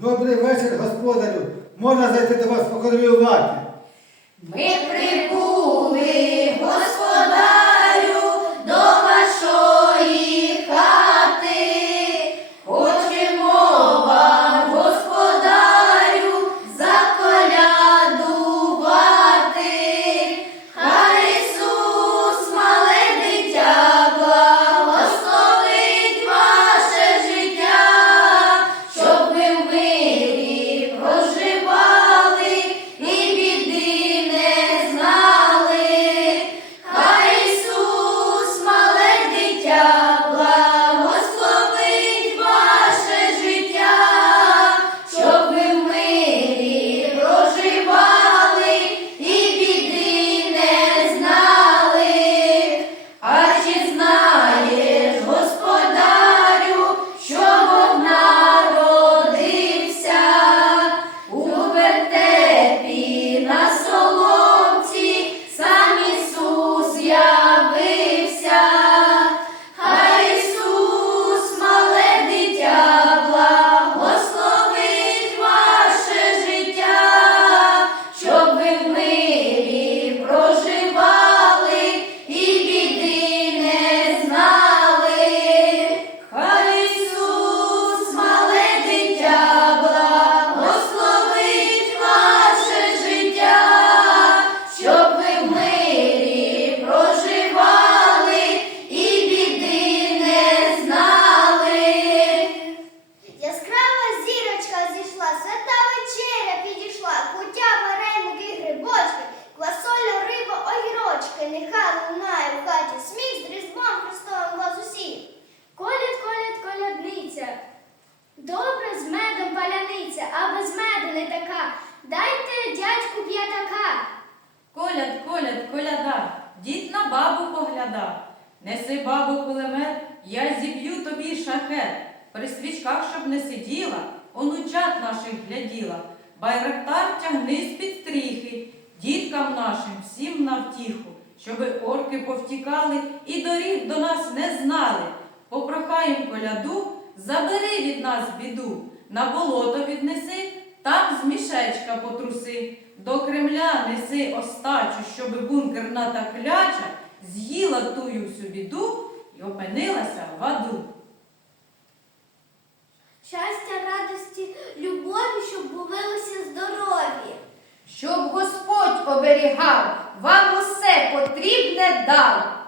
Добрий вечір, господарю. Можна зайти до вас поконвіювати? Ми бабу. Неси бабу кулемет, я зіб'ю тобі шахет. При свічках, щоб не сиділа, онучат наших гляділа. Байрактар тягни з-під стріхи, діткам нашим всім на втіху, щоби орки повтікали і доріг до нас не знали. Попрохаєм коляду, забери від нас біду, на болото віднеси, там з мішечка потруси. До Кремля неси остачу, щоби бункерна та кляча з'їла тую всю біду і опинилася в аду. Щастя, радості, любові, щоб були усі здорові. Щоб Господь оберігав, вам усе потрібне дав.